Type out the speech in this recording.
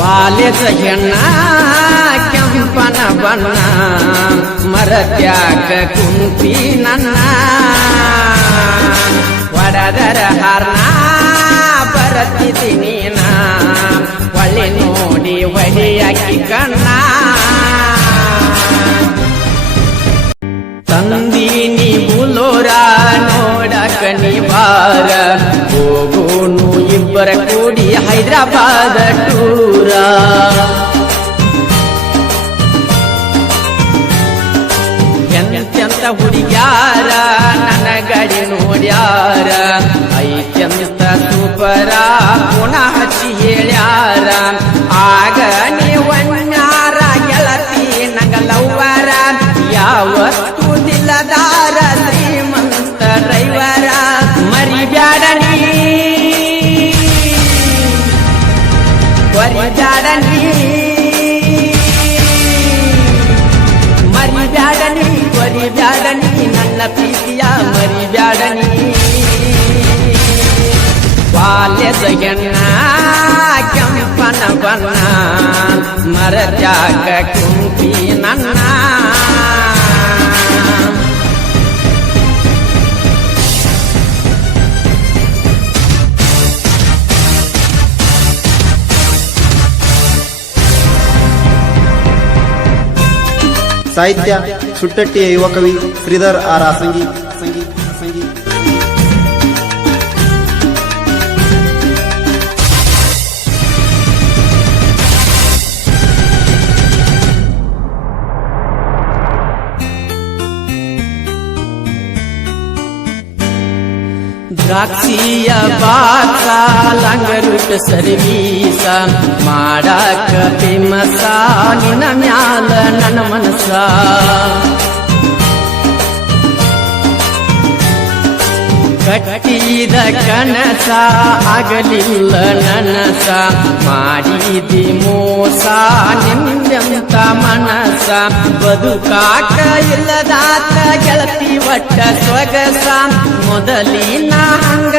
College ಹೆಣ್ಣ ಕೆಂಪನ ಬಣ್ಣ ಮರತ್ಯಾಕ ಕುಂತಿ ನನ್ನ ಒಡದರ ಹಾರ್ನ ಬರತ್ತಿದ್ದೀನಿ ಒಳ್ಳೆ ನೋಡಿ ಹೊಡೆಯಾಕಿ ಕಣ್ಣ ತಂದೀನಿ ಬುಲೋರ ನೋಡಕ ನಿವಾರ ಹೋಗೋನು ಇಬ್ಬರ ಕೂಡಿ ಹೈದರಾಬಾದ ಟೂರ ಎಂತೆಂತ ಹುಡುಗ್ಯಾರ ನನ್ನ ಗಡಿ ನೋಡ್ಯಾರ ಐತೆಂತ ಸೂಪರ ಪುನಃ ಹಚ್ಚಿ ಹೇಳ್ಯಾರ ಆಗ ನೀವನ್ಯಾರ ಗೆಳತಿ ನಂಗ ಲವ್ವರ ಯಾವತ್ತು ದಿಲ್ಲದಾರ ಶ್ರೀಮಂತ ಡ್ರೈವರ ಮರಿಬ್ಯಾಡನಿ ಮರಿಬ್ಯಾಡನಿ ಮರಿಬ್ಯಾಡನಿ ಮರಿಬ್ಯಾಡನಿ ನನ್ನ ಪ್ರೀತಿಯ ಮರಿಬ್ಯಾಡನಿ ಬಾಲ್ಯದ ಹೆಣ್ಣ ಕೆಂಪನ ಬಣ್ಣ ಮರತ್ಯಾಕ ಕುಂತಿ ನನ್ನ ಸಾಹಿತ್ಯ ಸುಟ್ಟಟ್ಟಿಯ ಯುವ ಕವಿ ಶ್ರೀಧರ್ ಆರ್ ಆಸಂಗಿ. ದ್ರಾಕ್ಷಿಯ ಬಾಕ ಲಂಗರುಟ ಸರ್ವೀಸ ಮಾಡಾಕ ಫೇಮಸ ನಿನ್ನ ಮ್ಯಾಲ ನನ್ನ ಮನಸ ಕಟ್ಟಿದ ಕನಸ ಆಗಲಿಲ್ಲ ನನಸ ಮಾಡಿದಿ ಮೋಸ ನಿಂದೆಂತ ಮನಸ ಬದುಕಾಕ ಇಲ್ಲದಾತ ಗೆಳತಿ ಒಟ್ಟ ಸೊಗಸ ಮೊದಲಿನ ಹಂಗ